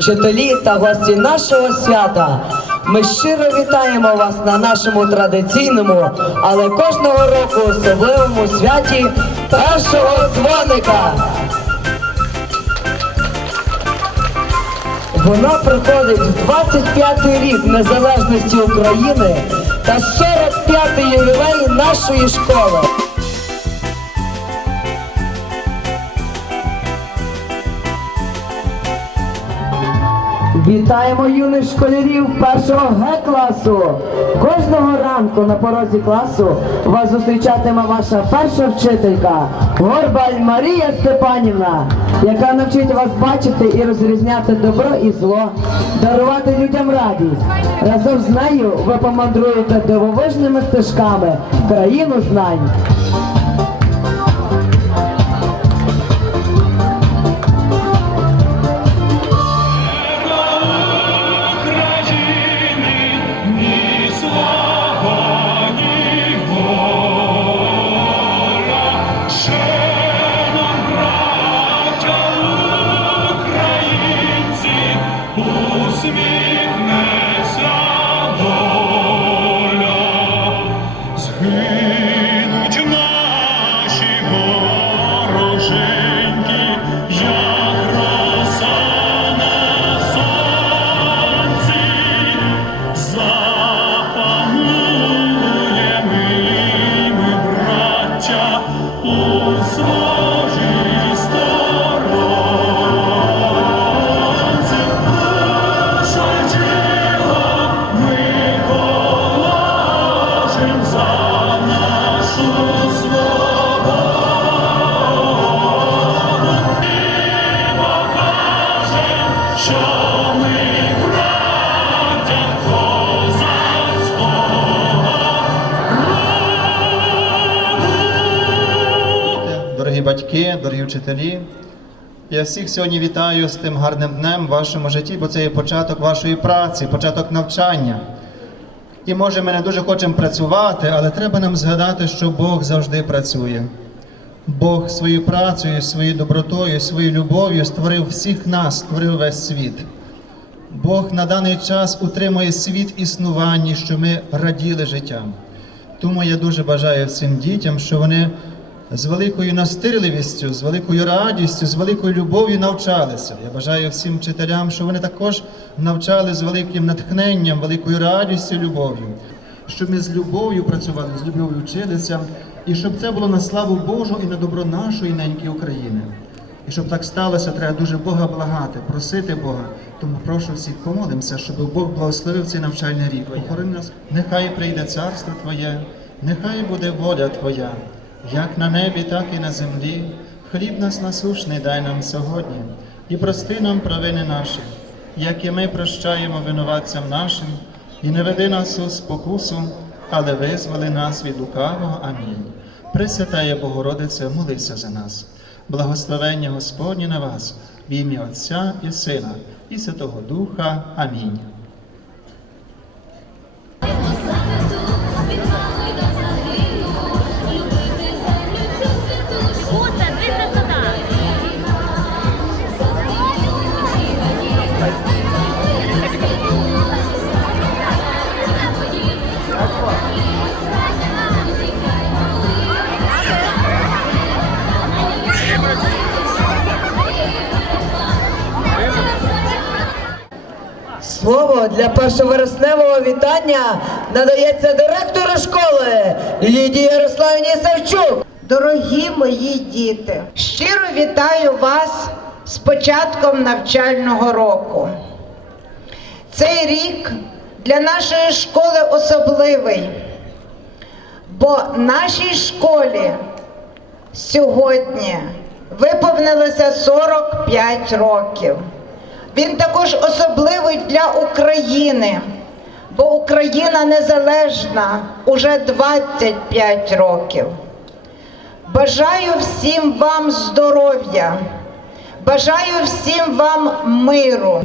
Вчителі та гості нашого свята. Ми щиро вітаємо вас на нашому традиційному, але кожного року особливому святі першого дзвоника. Воно проходить в 25-й рік незалежності України та 45-й ювілей нашої школи. Вітаємо юних школярів першого Г класу. Кожного ранку на порозі класу вас зустрічатиме ваша перша вчителька Горбаль Марія Степанівна, яка навчить вас бачити і розрізняти добро і зло, дарувати людям радість. Разом з нею ви помандруєте дивовижними стежками в країну знань. Вчителі, я всіх сьогодні вітаю з тим гарним днем в вашому житті, бо це є початок вашої праці, початок навчання. І може ми не дуже хочемо працювати, але треба нам згадати, що Бог завжди працює. Бог своєю працею, своєю добротою, своєю любов'ю створив всіх нас, створив весь світ. Бог на даний час утримує світ існування, що ми раділи життям. Тому я дуже бажаю всім дітям, що вони з великою настирливістю, з великою радістю, з великою любов'ю навчалися. Я бажаю всім вчителям, що вони також навчали з великим натхненням, великою радістю, любов'ю. Щоб ми з любов'ю працювали, з любов'ю вчилися, і щоб це було на славу Божу і на добро нашої неньки України. І щоб так сталося, треба дуже Бога благати, просити Бога. Тому прошу всіх помолимося, щоб Бог благословив цей навчальний рік. Охорони нас. Нехай прийде царство Твоє, нехай буде воля Твоя, як на небі, так і на землі. Хліб нас насушний дай нам сьогодні, і прости нам провини наші, як і ми прощаємо винуватцям нашим, і не веди нас у спокусу, але визволи нас від лукавого. Амінь. Пресвятая Богородице, молися за нас. Благословення Господнє на вас, в ім'я Отця і Сина, і Святого Духа. Амінь. Слово для першовересневого вітання надається директору школи Лідії Ярославні Савчук. Дорогі мої діти, щиро вітаю вас з початком навчального року. Цей рік для нашої школи особливий, бо нашій школі сьогодні виповнилося 45 років. Він також особливий для України, бо Україна незалежна уже 25 років. Бажаю всім вам здоров'я, бажаю всім вам миру.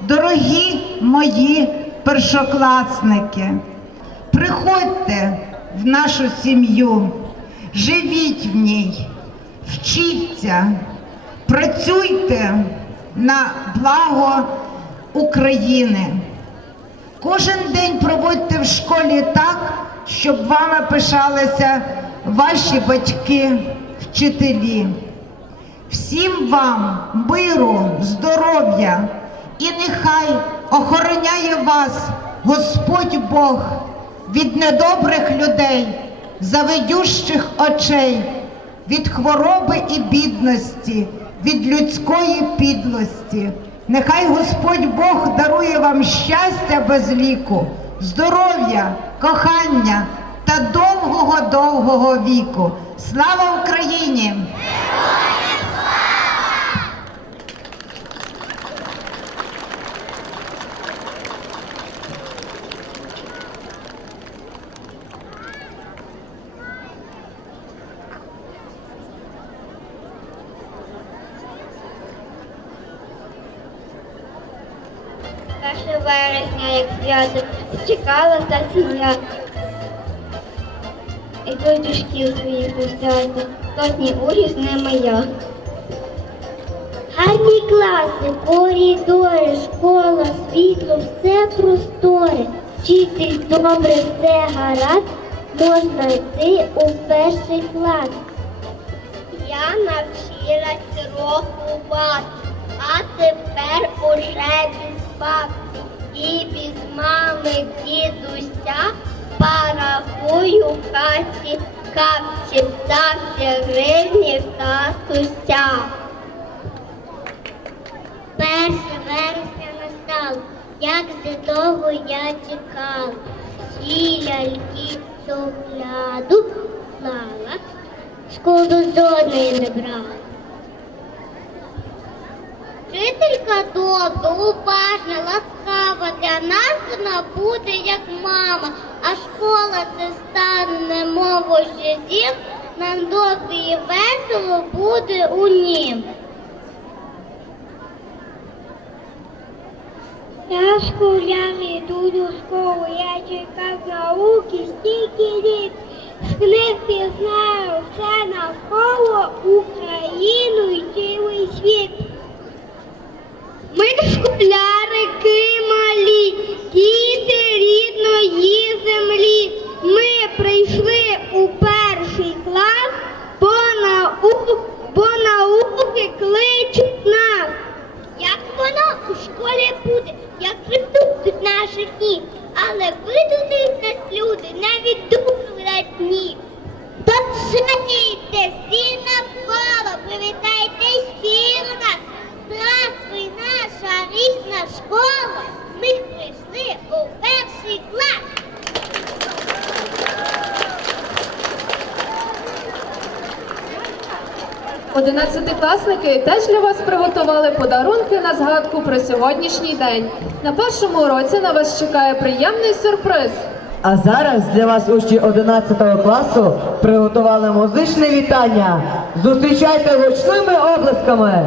Дорогі мої першокласники, приходьте в нашу сім'ю, живіть в ній, вчіться, працюйте на благо України. Кожен день проводьте в школі так, щоб вами пишалися ваші батьки, вчителі. Всім вам миру, здоров'я і нехай охороняє вас Господь Бог від недобрих людей, завидющих очей, від хвороби і бідності, від людської підлості. Нехай Господь Бог дарує вам щастя без ліку, здоров'я, кохання та довгого-довгого віку. Слава Україні! Перше вересня, як свято, чекала та сім'я. Іду до шкіл своїх взяти, сотні урі з ними я. Гарні класи, коридори, школа, світло, все просторе. Вчитель добре, все гаразд, можна йти у перший клас. Я навчилась рахувати, а тепер уже без бабці і без мами дідуся порахую в хаті капці, стався гривні татуся. Перше вересня настало, як задовго я чекала, всі ляльки цогляду клала, школу жодної не брала. Вчителька добра, уважна, ласкава для нас вона буде як мама, а школа це стане немов життів, нам добре і весело буде у нім. Я школями йду до школи, я чекав науки стільки літ. З книг пізнаю все навколо Україну і цілий світ. Ми школярики малі, діти рідної землі. Ми прийшли у перший клас, бо наук, бо науки кличуть нас. Як воно у школі буде, як приступить наших днів, але видадуть нас люди навіть дуже дні. Починайте всі навколо, школа. Ми прийшли у перший клас. Одинадцятикласники теж для вас приготували подарунки на згадку про сьогоднішній день. На першому уроці на вас чекає приємний сюрприз. А зараз для вас учні 11 класу приготували музичне вітання. Зустрічайте гучними облисками.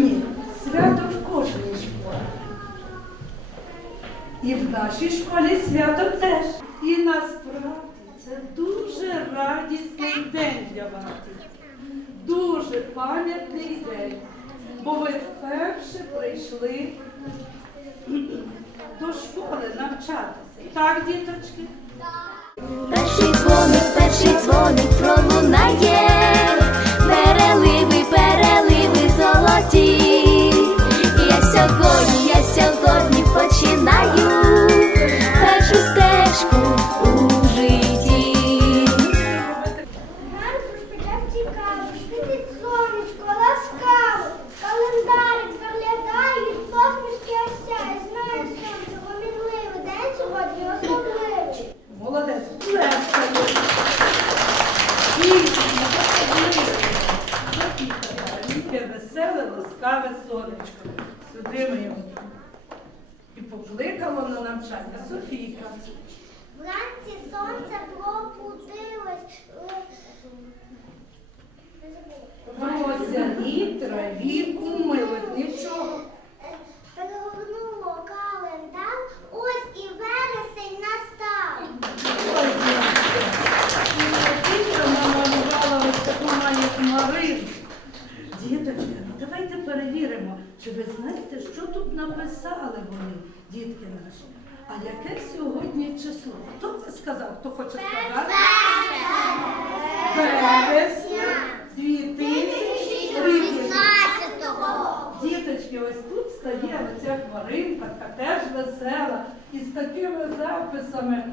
Сьогодні свято в кожній школі. І в нашій школі свято теж. І насправді це дуже радісний день для вас. Дуже пам'ятний день. Бо ви вперше прийшли до школи навчатися. Так, діточки? Росяній траві умилось. Нічого. Перегорнуло календар, ось і вересень настав. Ой, намалювала ось таку маленьку Марину. Діточки, ну давайте перевіримо, чи ви знаєте, що тут написали вони, дітки наші. А яке сьогодні число? Хто сказав, хто хоче сказати? Вересня оця така теж весела, із такими записами.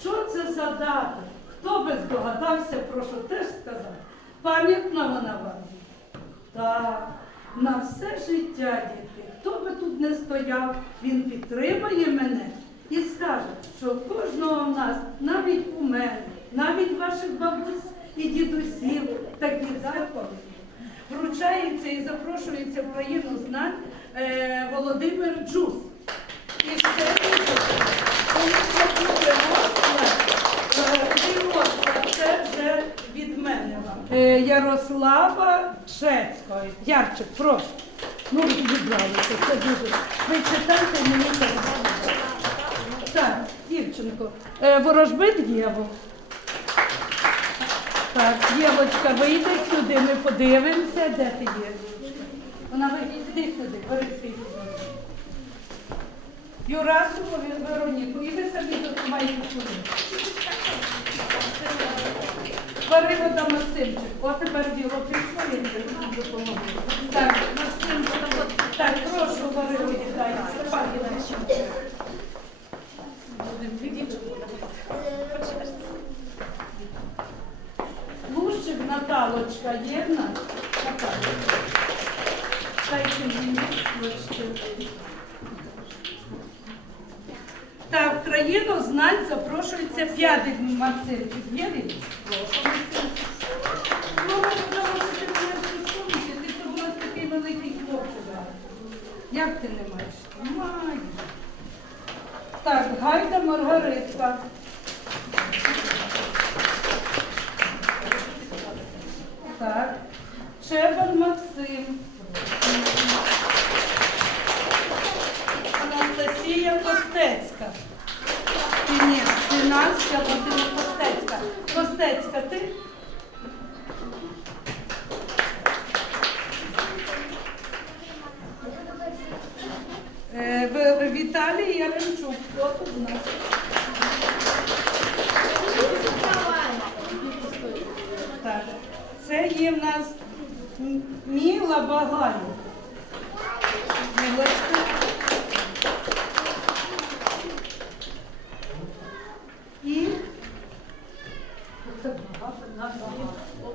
Що це за дата? Хто би здогадався, прошу теж сказати. Пам'ятна вона вам? Так, на все життя, діти. Хто би тут не стояв, він підтримає мене і скаже, що кожного в нас, навіть у мене, навіть ваших бабусь і дідусів, такі заповіді. Вручається і запрошується в країну знань е, Володимир Джус. І ще що буде розклад, це вже від мене вам. Е, Ярослава Шецького. Ярчик, прошу. Ну, відбралися, це дуже. Ви читайте мені так. Так, дівчинко. Е, Ворожбит Єву. Так, Євочка, вийди сюди, ми подивимося, де ти є. Вона вийде, сюди, бери свій футбол. Юрасову Вероніку, і ви самі засувайте сюди. Варила Максимчик, от тепер діло прийшло, я тобі допоможу. Так, Максимчик, так, прошу Варилу дідай. Степан Іванович. Лущик Наталочка є в нас? Наталочка. Так, в країну знань запрошується п'ятий Максимчик. Є він? Прошу. Ну, ти тут у такий великий хлопчик. Як ти не маєш? Маю. Так, Гайда Маргаритка. Так. Чебан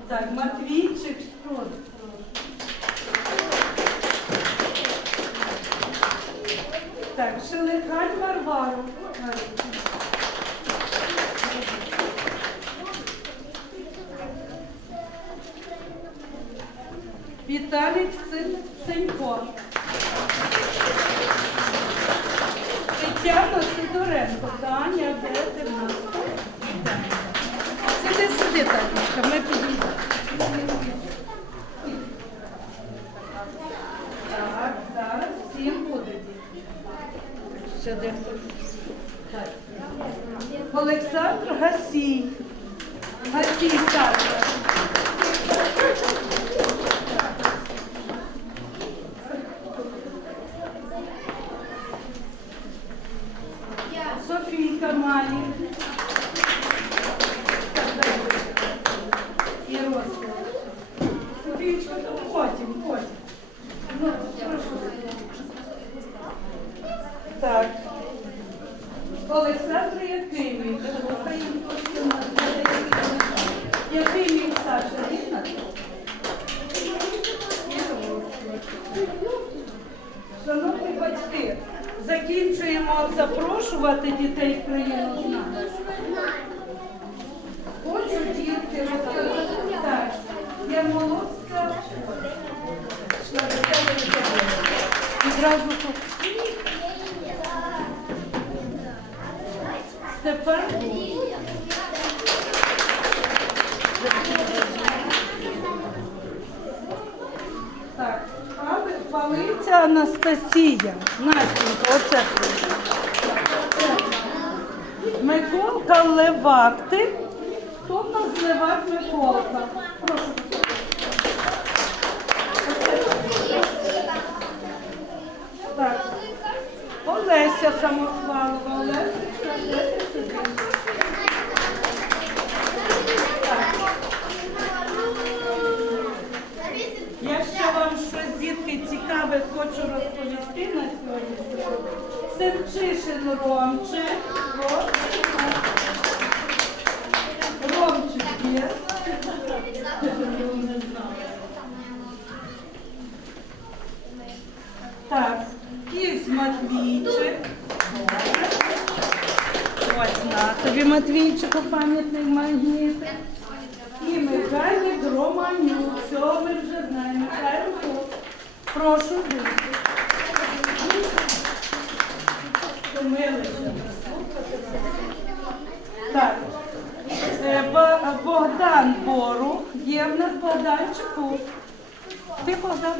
так, Матвійчик, що? Так, Шелихаль Варвару. Віталій Син- Сенько. Тетяна Сидоренко. Таня, де ти в нас? Сюди, Татюшка, ми підійдемо. Так, зараз всім буде. діти. Ще дехто. Олександр Гасій. Гасій Саша. Закінчуємо запрошувати дітей в країну знань. Хочу дітки. Так, я молодська. І зразу. Тепер так, палиця Анастасія. Настенька, оце. Миколка Левак. Ти? Хто в нас Левак Миколка? Прошу. Так. Олеся Самохвалова. Олеся, Олеся сюди. Я ще вам щось, дітки, цікаве хочу розповісти на сьогодні. Семчишин Ромчик. Ромчик. Ромчик є. Так, кісь Матвійчик. Ось на тобі Матвійчику пам'ятний магніт. І механік Романюк. Цього ми вже прошу. Так. Е, Богдан Бору є в нас Богданчику. Ти Богдан?